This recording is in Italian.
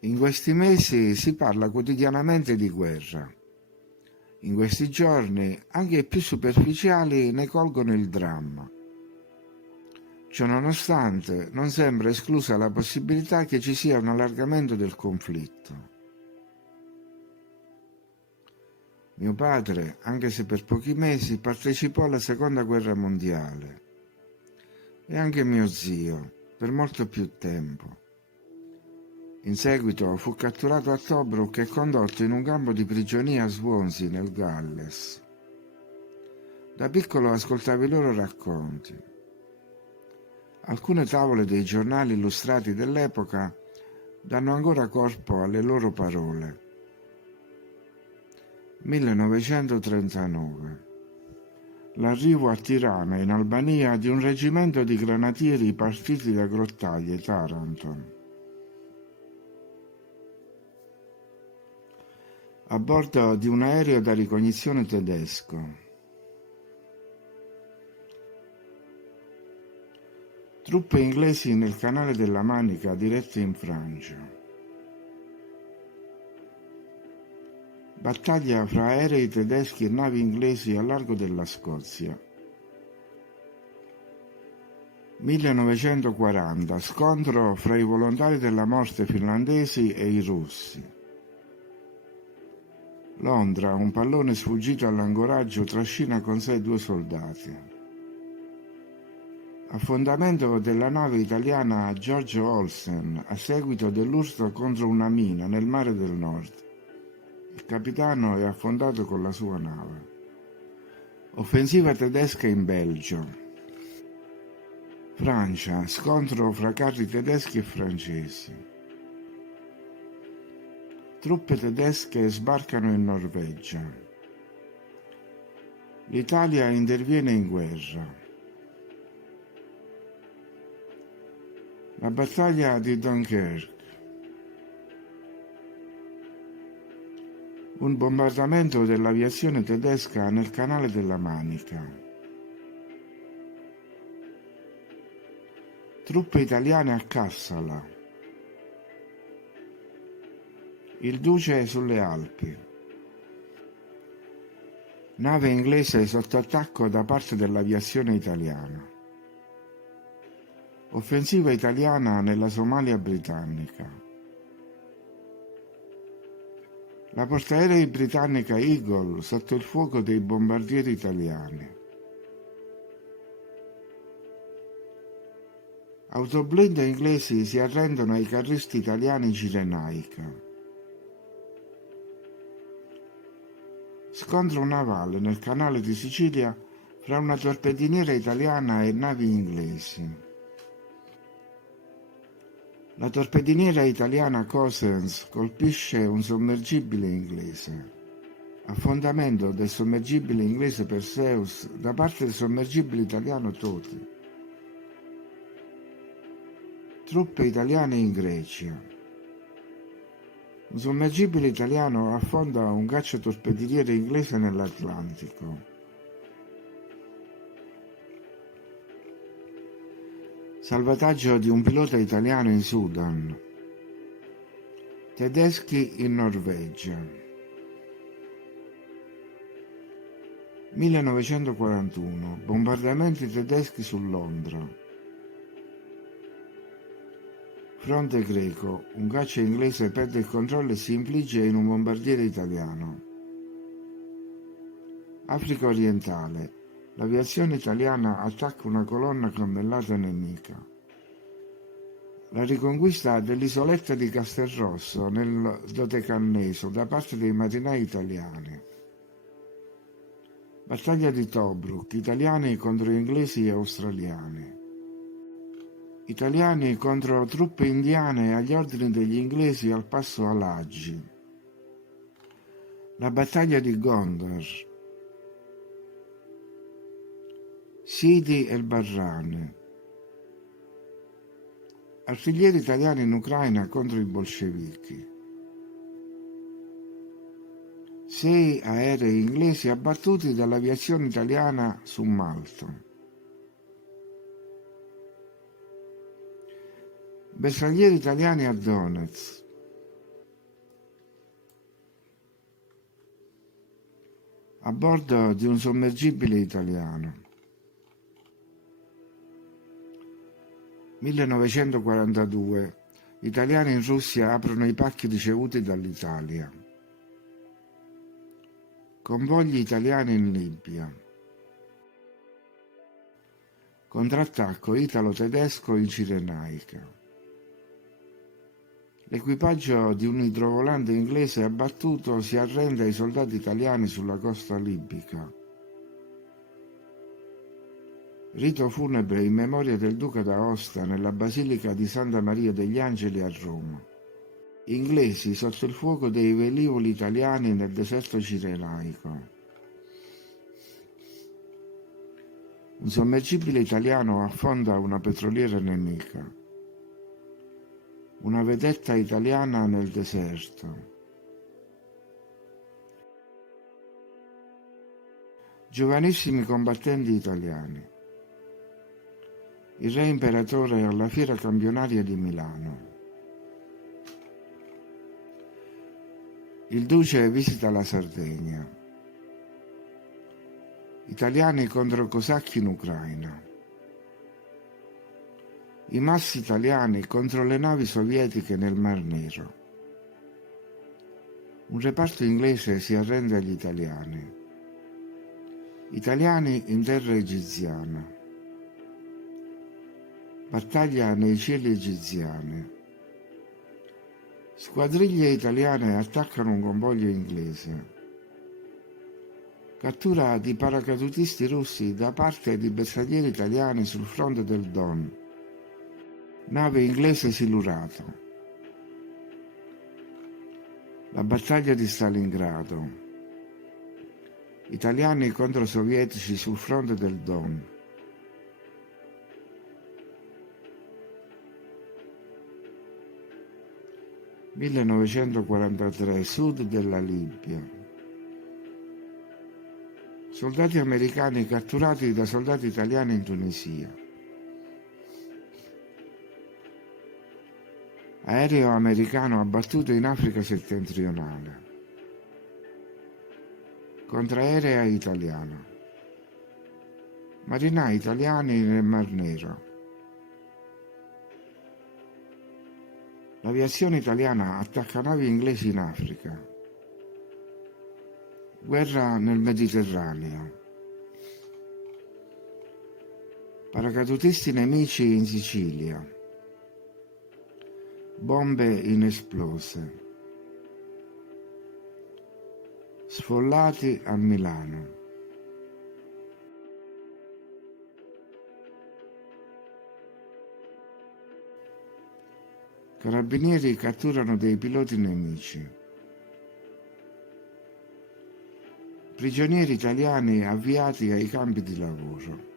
In questi mesi si parla quotidianamente di guerra. In questi giorni anche i più superficiali ne colgono il dramma. Ciononostante, non sembra esclusa la possibilità che ci sia un allargamento del conflitto. Mio padre, anche se per pochi mesi, partecipò alla Seconda Guerra Mondiale e anche mio zio, per molto più tempo. In seguito fu catturato a Tobruk e condotto in un campo di prigionia a Swansea, nel Galles. Da piccolo ascoltavo i loro racconti. Alcune tavole dei giornali illustrati dell'epoca danno ancora corpo alle loro parole. 1939. L'arrivo a Tirana, in Albania, di un reggimento di granatieri partiti da Grottaglie, Taranto. A bordo di un aereo da ricognizione tedesco. Truppe inglesi nel canale della Manica dirette in Francia. Battaglia fra aerei tedeschi e navi inglesi al largo della Scozia. 1940. Scontro fra i volontari della morte finlandesi e i russi. Londra, un pallone sfuggito all'ancoraggio trascina con sé 2 soldati. Affondamento della nave italiana George Olsen a seguito dell'urto contro una mina nel Mare del Nord. Il capitano è affondato con la sua nave. Offensiva tedesca in Belgio. Francia, scontro fra carri tedeschi e francesi. Truppe tedesche sbarcano in Norvegia. L'Italia interviene in guerra. La battaglia di Dunkirk. Un bombardamento dell'aviazione tedesca nel canale della Manica. Truppe italiane a Kassala. Il Duce sulle Alpi. Nave inglese sotto attacco da parte dell'aviazione italiana. Offensiva italiana nella Somalia britannica. La portaerei britannica Eagle sotto il fuoco dei bombardieri italiani. Autoblinde inglesi si arrendono ai carristi italiani Cirenaica. Scontro navale nel canale di Sicilia fra una torpediniera italiana e navi inglesi. La torpediniera italiana Cosenz colpisce un sommergibile inglese. Affondamento del sommergibile inglese Perseus da parte del sommergibile italiano Toti. Truppe italiane in Grecia. Un sommergibile italiano affonda un cacciatorpediniere inglese nell'Atlantico. Salvataggio di un pilota italiano in Sudan. Tedeschi in Norvegia. 1941. Bombardamenti tedeschi su Londra. Fronte greco. Un caccia inglese perde il controllo e si infligge in un bombardiere italiano. Africa orientale. L'aviazione italiana attacca una colonna commellata nemica. La riconquista dell'isoletta di Castelrosso nel Dodecanneso da parte dei marinai italiani. Battaglia di Tobruk, italiani contro inglesi e australiani. Italiani contro truppe indiane agli ordini degli inglesi al passo Alagi. La battaglia di Gondar. Sidi el Barrani. Artiglieri italiani in Ucraina contro i bolscevichi. 6 aerei inglesi abbattuti dall'aviazione italiana su Malta. Bersaglieri italiani a Donetsk. a bordo di un sommergibile italiano. 1942. Italiani in Russia aprono i pacchi ricevuti dall'Italia. Convogli italiani in Libia. Contrattacco italo-tedesco in Cirenaica. L'equipaggio di un idrovolante inglese abbattuto si arrende ai soldati italiani sulla costa libica. Rito funebre in memoria del duca d'Aosta nella Basilica di Santa Maria degli Angeli a Roma. Inglesi sotto il fuoco dei velivoli italiani nel deserto cirenaico. Un sommergibile italiano affonda una petroliera nemica. Una vedetta italiana nel deserto. Giovanissimi combattenti italiani. Il re imperatore alla fiera campionaria di Milano. Il duce visita la Sardegna. Italiani contro cosacchi in Ucraina. I massi italiani contro le navi sovietiche nel Mar Nero. Un reparto inglese si arrende agli italiani. Italiani in terra egiziana. Battaglia nei cieli egiziani. Squadriglie italiane attaccano un convoglio inglese. Cattura di paracadutisti russi da parte di bersaglieri italiani sul fronte del Don. Nave inglese silurato. La battaglia di Stalingrado. Italiani contro sovietici sul fronte del Don. (1943) Sud della Libia. Soldati americani catturati da soldati italiani in Tunisia. Aereo americano abbattuto in Africa settentrionale. Contraerea italiana. Marinai italiani nel Mar Nero. L'aviazione italiana attacca navi inglesi in Africa. Guerra nel Mediterraneo. Paracadutisti nemici in Sicilia. Bombe inesplose. Sfollati a Milano. Carabinieri catturano dei piloti nemici. Prigionieri italiani avviati ai campi di lavoro.